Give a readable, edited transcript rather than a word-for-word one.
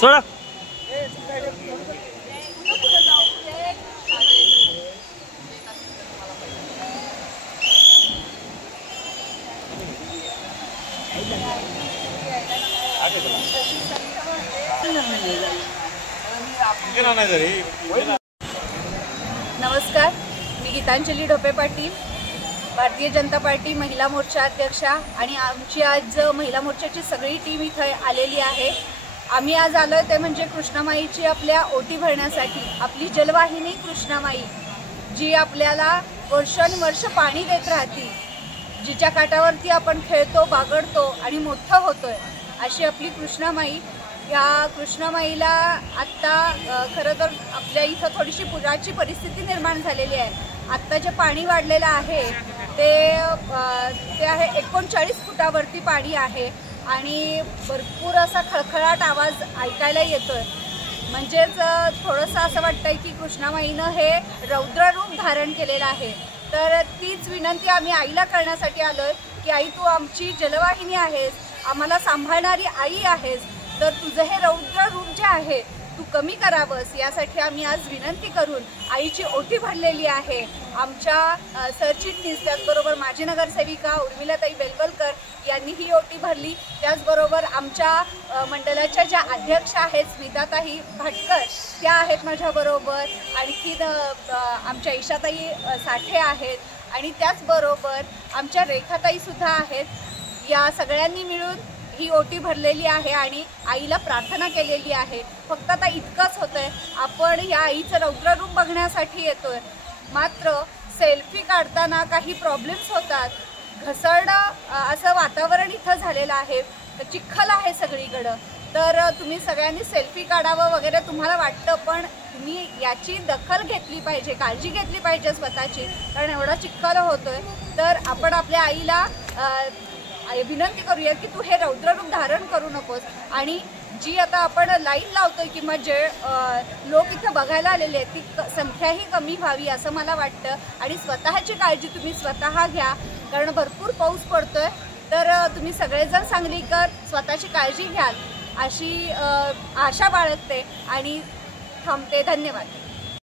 सोडा नमस्कार, मी गीतांजली ढोपे पाटील, भारतीय जनता पार्टी महिला मोर्चा अध्यक्षा आणि आमची आज महिला मोर्चाची सगळी टीम इथे आलेली आहे। आम्ही आज आलोय ते म्हणजे कृष्णामाईची आपल्या ओटी भरण्यासाठी। आपली जलवाहिनी कृष्णामाई जी आपल्याला वर्षानुवर्ष पाणी देत राहते, जिच्या काठावरती आपण खेळतो, बागडतो आणि मोठं होतोय, अशी आपली कृष्णामाई। या कृष्णामाईला आत्ता खरं तर आपल्या इथं थोडीशी पुराची परिस्थिती निर्माण झालेली आहे। आत्ता जे पाणी वाढलेलं आहे ते आहे 39 फुटावरती पाणी आहे आणि भरपूर असा खळखळाट आवाज ऐकायला येतोय। म्हणजेच थोडंसं असं वाटतंय की कृष्णामाईनं हे रौद्र रूप धारण केलेलं आहे। तर तीच विनंती आम्ही आईला करण्यासाठी आलोय की आई, तू आमची जलवाहिनी आहेस, आम्हाला सांभाळणारी आई आहेस, तर तुझं हे रौद्र रूप जे आहे तू कमी करावंस, यासाठी आम्ही आज विनंती करून आईची ओटी भरलेली आहे। आमच्या सरचिटणीस, त्याचबरोबर माजी नगरसेविका उर्मिलाताई बेलवलकर यांनी ही ओटी भरली। त्याचबरोबर आमच्या मंडळाच्या ज्या अध्यक्ष आहेत स्मिताताई भाटकर, त्या आहेत माझ्याबरोबर, आणखी आमच्या ईशाताई साठे आहेत आणि त्याचबरोबर आमच्या रेखाताईसुद्धा आहेत। या सगळ्यांनी मिळून ही ओटी भरलेली आहे आणि आईला प्रार्थना केलेली आहे। फक्त आता इतकंच होतंय, आपण या आईचं रौद्र रूप बघण्यासाठी येतोय, मात्र सेल्फी काढताना काही प्रॉब्लेम्स होतात। घसरणं असं वातावरण इथं झालेलं आहे, चिखल आहे सगळीकडं, तर तुम्ही सगळ्यांनी सेल्फी काढावं वगैरे तुम्हाला वाटतं, पण तुम्ही याची दखल घेतली पाहिजे, काळजी घेतली पाहिजे स्वतःची, कारण एवढा चिखल होतोय। तर आपण आपल्या आईला विनंती करूया की तू हे रौद्र रूप धारण करू नकोस। आणि जी आता आपण लाईन लावतोय किंवा जे लोक इथं बघायला आलेले आहेत ती संख्याही कमी व्हावी असं मला वाटतं। आणि स्वतःची काळजी तुम्ही स्वतः घ्या, कारण भरपूर पाऊस पडतोय, तर तुम्ही सगळेजण सांगलीकर स्वतःची काळजी घ्याल अशी आशा बाळगते आणि थांबते। धन्यवाद।